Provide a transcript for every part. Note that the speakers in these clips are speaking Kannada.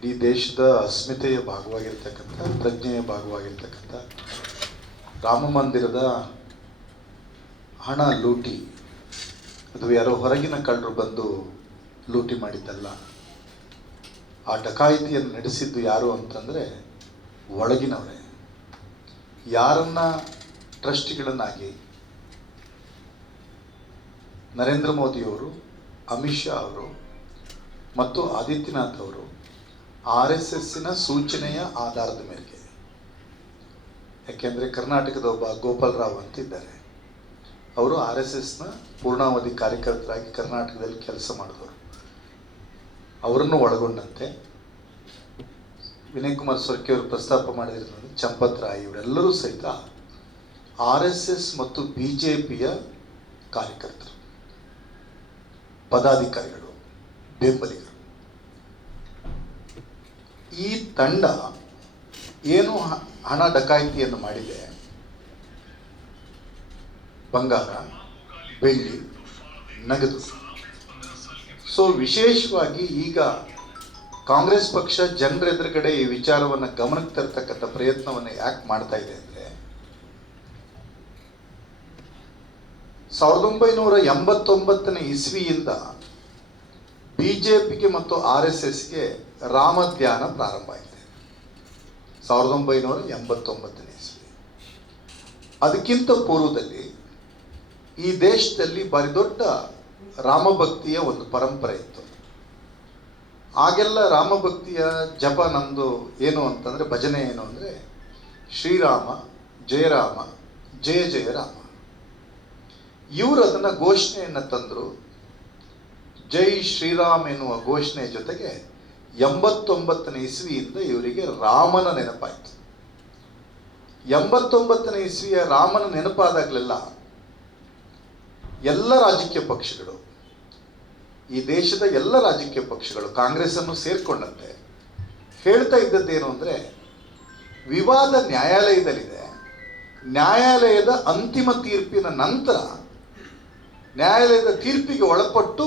ಇಡೀ ದೇಶದ ಅಸ್ಮಿತೆಯ ಭಾಗವಾಗಿರ್ತಕ್ಕಂಥ, ಪ್ರಜ್ಞೆಯ ಭಾಗವಾಗಿರ್ತಕ್ಕಂಥ ರಾಮ ಮಂದಿರದ ಹಣ ಲೂಟಿ, ಅದು ಯಾರೋ ಹೊರಗಿನ ಕಳ್ಳರು ಬಂದು ಲೂಟಿ ಮಾಡಿದ್ದಲ್ಲ. ಆ ಡಕಾಯಿತಿಯನ್ನು ನಡೆಸಿದ್ದು ಯಾರು ಅಂತಂದರೆ ಒಳಗಿನವರೇ. ಯಾರನ್ನ ಟ್ರಸ್ಟಿಗಳನ್ನಾಗಿ ನರೇಂದ್ರ ಮೋದಿಯವರು, ಅಮಿತ್ ಶಾ ಅವರು ಮತ್ತು ಆದಿತ್ಯನಾಥ್ ಅವರು RSSನ ಸೂಚನೆಯ ಆಧಾರದ ಮೇರೆಗೆ, ಯಾಕೆಂದರೆ ಕರ್ನಾಟಕದ ಒಬ್ಬ ಗೋಪಾಲ್ ರಾವ್ ಅಂತಿದ್ದಾರೆ, ಅವರು RSSನ ಪೂರ್ಣಾವಧಿ ಕಾರ್ಯಕರ್ತರಾಗಿ ಕರ್ನಾಟಕದಲ್ಲಿ ಕೆಲಸ ಮಾಡಿದವರು. ಅವರನ್ನು ಒಳಗೊಂಡಂತೆ ವಿನಯ್ ಕುಮಾರ್ ಸೊರಕೆ ಅವರು ಪ್ರಸ್ತಾಪ ಮಾಡಿದ್ರೆ ಚಂಪತ್ ರಾಯ್ ಇವರೆಲ್ಲರೂ ಸಹಿತ RSS ಮತ್ತು BJPಯ ಕಾರ್ಯಕರ್ತರು, ಪದಾಧಿಕಾರಿಗಳು, ಬೆಂಬಲಿಗರು. ಈ ತಂಡ ಏನು ಹಣ ಡಕಾಯಿತಿಯನ್ನು ಮಾಡಿದೆ, ಬಂಗಾರ, ಬೆಳ್ಳಿ, ನಗದು. ಸೊ ವಿಶೇಷವಾಗಿ ಈಗ ಕಾಂಗ್ರೆಸ್ ಪಕ್ಷ ಜನರ ಎದುರುಗಡೆ ಈ ವಿಚಾರವನ್ನು ಗಮನಕ್ಕೆ ತರ್ತಕ್ಕಂಥ ಪ್ರಯತ್ನವನ್ನು ಯಾಕೆ ಮಾಡ್ತಾ ಇದೆ ಅಂದರೆ, 1989ನೇ ಇಸ್ವಿಯಿಂದ BJPಗೆ ಮತ್ತು RSSಗೆ ರಾಮಧ್ಯಾನ ಪ್ರಾರಂಭ ಆಗಿದೆ. 1989ನೇ ಇಸ್ವಿ. ಅದಕ್ಕಿಂತ ಪೂರ್ವದಲ್ಲಿ ಈ ದೇಶದಲ್ಲಿ ಭಾರಿ ದೊಡ್ಡ ರಾಮಭಕ್ತಿಯ ಒಂದು ಪರಂಪರೆ ಇತ್ತು. ಆಗೆಲ್ಲ ರಾಮಭಕ್ತಿಯ ಜಪ ನಮ್ಮದು ಏನು ಅಂತಂದರೆ, ಭಜನೆ ಏನು ಅಂದರೆ ಶ್ರೀರಾಮ ಜಯರಾಮ ಜಯ ಜಯ ರಾಮ. ಇವರು ಅದನ್ನು ಘೋಷಣೆಯನ್ನು ತಂದರು. ಜೈ ಶ್ರೀರಾಮ್ ಎನ್ನುವ ಘೋಷಣೆಯ ಜೊತೆಗೆ 89ನೇ ಇಸ್ವಿಯಿಂದ ಇವರಿಗೆ ರಾಮನ ನೆನಪಾಯಿತು. 89ನೇ ಇಸ್ವಿಯ ರಾಮನ ನೆನಪಾದಾಗಲೆಲ್ಲ ಎಲ್ಲ ರಾಜಕೀಯ ಪಕ್ಷಗಳು, ಈ ದೇಶದ ಎಲ್ಲ ರಾಜಕೀಯ ಪಕ್ಷಗಳು, ಕಾಂಗ್ರೆಸ್ಸನ್ನು ಸೇರಿಕೊಂಡಂತೆ ಹೇಳ್ತಾ ಇದ್ದದ್ದೇನು ಅಂದರೆ, ವಿವಾದ ನ್ಯಾಯಾಲಯದಲ್ಲಿದೆ, ನ್ಯಾಯಾಲಯದ ಅಂತಿಮ ತೀರ್ಪಿನ ನಂತರ ನ್ಯಾಯಾಲಯದ ತೀರ್ಪಿಗೆ ಒಳಪಟ್ಟು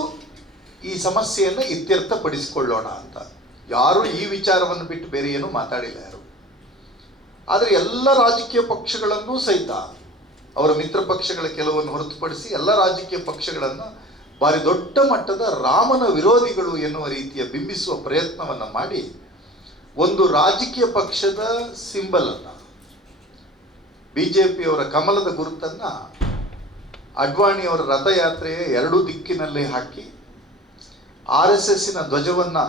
ಈ ಸಮಸ್ಯೆಯನ್ನು ಇತ್ಯರ್ಥಪಡಿಸಿಕೊಳ್ಳೋಣ ಅಂತ. ಯಾರು ಈ ವಿಚಾರವನ್ನು ಬಿಟ್ಟು ಬೇರೆ ಏನೂ ಮಾತಾಡಿಲ್ಲ ಯಾರು. ಆದರೆ ಎಲ್ಲ ರಾಜಕೀಯ ಪಕ್ಷಗಳನ್ನೂ ಸಹಿತ, ಅವರ ಮಿತ್ರ ಪಕ್ಷಗಳ ಕೆಲವನ್ನು ಹೊರತುಪಡಿಸಿ ಎಲ್ಲ ರಾಜಕೀಯ ಪಕ್ಷಗಳನ್ನು ಭಾರಿ ದೊಡ್ಡ ಮಟ್ಟದ ರಾಮನ ವಿರೋಧಿಗಳು ಎನ್ನುವ ರೀತಿಯ ಬಿಂಬಿಸುವ ಪ್ರಯತ್ನವನ್ನು ಮಾಡಿ, ಒಂದು ರಾಜಕೀಯ ಪಕ್ಷದ ಸಿಂಬಲನ್ನು, BJPಯವರ ಕಮಲದ ಗುರುತನ್ನು ಅಡ್ವಾಣಿಯವರ ರಥಯಾತ್ರೆಯ ಎರಡೂ ದಿಕ್ಕಿನಲ್ಲಿ ಹಾಕಿ, RSSನ ಧ್ವಜವನ್ನು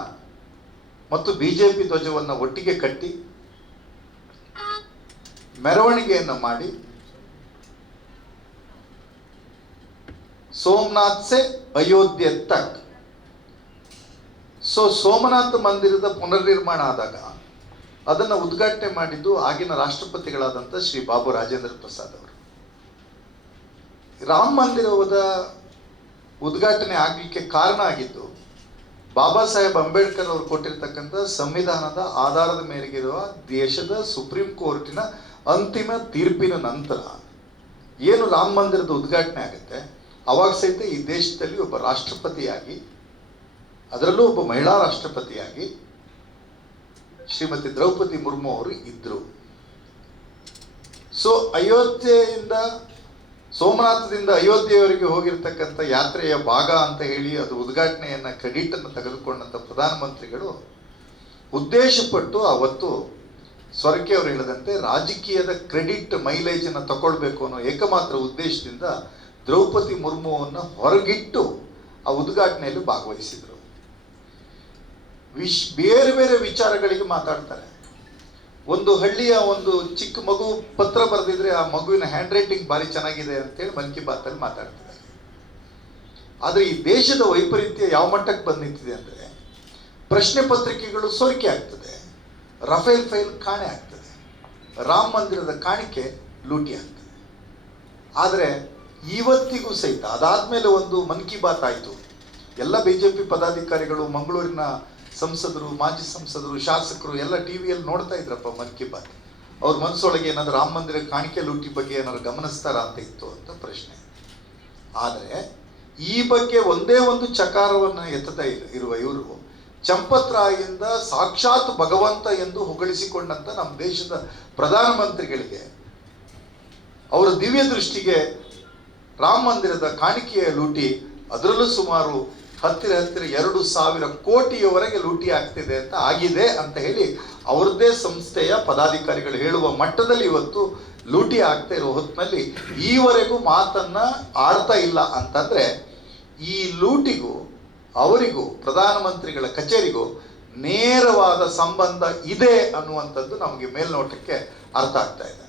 ಮತ್ತು BJP ಧ್ವಜವನ್ನು ಒಟ್ಟಿಗೆ ಕಟ್ಟಿ ಮೆರವಣಿಗೆಯನ್ನು ಮಾಡಿ, ಸೋಮನಾಥ್ ಸೆ ಅಯೋಧ್ಯೆ ತಕ್. ಸೋಮನಾಥ ಮಂದಿರದ ಪುನರ್ನಿರ್ಮಾಣ ಆದಾಗ ಅದನ್ನು ಉದ್ಘಾಟನೆ ಮಾಡಿದ್ದು ಆಗಿನ ರಾಷ್ಟ್ರಪತಿಗಳಾದಂಥ ಶ್ರೀ ಬಾಬು ರಾಜೇಂದ್ರ ಪ್ರಸಾದ್ ಅವರು. ರಾಮ ಮಂದಿರದ ಉದ್ಘಾಟನೆ ಆಗಲಿಕ್ಕೆ ಕಾರಣ ಆಗಿದ್ದು ಬಾಬಾ ಸಾಹೇಬ್ ಅಂಬೇಡ್ಕರ್ ಅವರು ಕೊಟ್ಟಿರ್ತಕ್ಕಂಥ ಸಂವಿಧಾನದ ಆಧಾರದ ಮೇರೆಗಿರುವ ದೇಶದ ಸುಪ್ರೀಂ ಕೋರ್ಟಿನ ಅಂತಿಮ ತೀರ್ಪಿನ ನಂತರ ಏನು ರಾಮ ಮಂದಿರದ ಉದ್ಘಾಟನೆ ಆಗುತ್ತೆ, ಅವಾಗ ಸಹಿತ ಈ ದೇಶದಲ್ಲಿ ಒಬ್ಬ ರಾಷ್ಟ್ರಪತಿಯಾಗಿ, ಅದರಲ್ಲೂ ಒಬ್ಬ ಮಹಿಳಾ ರಾಷ್ಟ್ರಪತಿಯಾಗಿ ಶ್ರೀಮತಿ ದ್ರೌಪದಿ ಮುರ್ಮು ಅವರು ಇದ್ದರು. ಅಯೋಧ್ಯೆಯಿಂದ, ಸೋಮನಾಥದಿಂದ ಅಯೋಧ್ಯೆಯವರೆಗೆ ಹೋಗಿರ್ತಕ್ಕಂಥ ಯಾತ್ರೆಯ ಭಾಗ ಅಂತ ಹೇಳಿ ಅದು ಉದ್ಘಾಟನೆಯನ್ನು ಕ್ರೆಡಿಟನ್ನು ತೆಗೆದುಕೊಂಡಂಥ ಪ್ರಧಾನಮಂತ್ರಿಗಳು ಉದ್ದೇಶಪಟ್ಟು ಅವತ್ತು ಸ್ವರ್ಕೆ ಅವರು ಹೇಳಿದಂತೆ ರಾಜಕೀಯದ ಕ್ರೆಡಿಟ್ ಮೈಲೇಜನ್ನು ತಗೊಳ್ಬೇಕು ಅನ್ನೋ ಏಕಮಾತ್ರ ಉದ್ದೇಶದಿಂದ ದ್ರೌಪದಿ ಮುರ್ಮುವನ್ನು ಹೊರಗಿಟ್ಟು ಆ ಉದ್ಘಾಟನೆಯಲ್ಲಿ ಭಾಗವಹಿಸಿದರು. ಬೇರೆ ಬೇರೆ ವಿಚಾರಗಳಿಗೆ ಮಾತಾಡ್ತಾರೆ. ಒಂದು ಹಳ್ಳಿಯ ಒಂದು ಚಿಕ್ಕ ಮಗು ಪತ್ರ ಬರೆದಿದ್ರೆ ಆ ಮಗುವಿನ ಹ್ಯಾಂಡ್ ರೈಟಿಂಗ್ ಭಾರಿ ಚೆನ್ನಾಗಿದೆ ಅಂತೇಳಿ ಮನ್ ಕಿ ಬಾತಲ್ಲಿ ಮಾತಾಡ್ತಿದ್ದಾರೆ. ಆದರೆ ಈ ದೇಶದ ವೈಪರೀತ್ಯ ಯಾವ ಮಟ್ಟಕ್ಕೆ ಬಂದು ನಿಂತಿದೆ ಅಂದರೆ, ಪ್ರಶ್ನೆ ಪತ್ರಿಕೆಗಳು ಸೋರಿಕೆ ಆಗ್ತದೆ, ರಫೇಲ್ ಫೈಲ್ ಕಾಣೆ ಆಗ್ತದೆ, ರಾಮ ಮಂದಿರದ ಕಾಣಿಕೆ ಲೂಟಿ ಆಗ್ತದೆ. ಆದರೆ ಇವತ್ತಿಗೂ ಸಹಿತ ಅದಾದಮೇಲೆ ಒಂದು ಮನ್ ಕಿ ಬಾತ್ ಆಯಿತು. ಎಲ್ಲ BJP ಪದಾಧಿಕಾರಿಗಳು, ಮಂಗಳೂರಿನ ಸಂಸದರು, ಮಾಜಿ ಸಂಸದರು, ಶಾಸಕರು ಎಲ್ಲ ಟಿವಿಯಲ್ಲಿ ನೋಡ್ತಾ ಇದ್ರಪ್ಪ ಮನ್ ಕಿ ಬಾತ್. ಅವ್ರ ಮನಸ್ಸೊಳಗೆ ಏನಾದರೂ ರಾಮ ಮಂದಿರ ಕಾಣಿಕೆ ಲೂಟಿ ಬಗ್ಗೆ ಏನಾದ್ರು ಗಮನಿಸ್ತಾರ ಅಂತ ಇತ್ತು ಅಂತ ಪ್ರಶ್ನೆ. ಆದರೆ ಈ ಬಗ್ಗೆ ಒಂದೇ ಒಂದು ಚಕಾರವನ್ನು ಎತ್ತದ ಇರುವ ಇವರು ಚಂಪತ್ರಾಯಿಂದ ಸಾಕ್ಷಾತ್ ಭಗವಂತ ಎಂದು ಹೊಗಳಿಸಿಕೊಂಡಂಥ ನಮ್ಮ ದೇಶದ ಪ್ರಧಾನಮಂತ್ರಿಗಳಿಗೆ ಅವರ ದಿವ್ಯ ದೃಷ್ಟಿಗೆ ರಾಮ ಮಂದಿರದ ಕಾಣಿಕೆಯ ಲೂಟಿ, ಅದರಲ್ಲೂ ಸುಮಾರು ಹತ್ತಿರ 2,000 ಕೋಟಿಯವರೆಗೆ ಲೂಟಿ ಆಗ್ತಿದೆ ಆಗಿದೆ ಅಂತ ಹೇಳಿ ಅವ್ರದ್ದೇ ಸಂಸ್ಥೆಯ ಪದಾಧಿಕಾರಿಗಳು ಹೇಳುವ ಮಟ್ಟದಲ್ಲಿ ಇವತ್ತು ಲೂಟಿ ಆಗ್ತಾ ಇರೋ ಹೊತ್ತಿನಲ್ಲಿ ಈವರೆಗೂ ಮಾತನ್ನ ಆಡ್ತಾ ಇಲ್ಲ ಅಂತಂದ್ರೆ ಈ ಲೂಟಿಗೂ ಅವರಿಗೂ ಪ್ರಧಾನಮಂತ್ರಿಗಳ ಕಚೇರಿಗೂ ನೇರವಾದ ಸಂಬಂಧ ಇದೆ ಅನ್ನುವಂಥದ್ದು ನಮಗೆ ಮೇಲ್ನೋಟಕ್ಕೆ ಅರ್ಥ ಆಗ್ತಾ ಇದೆ.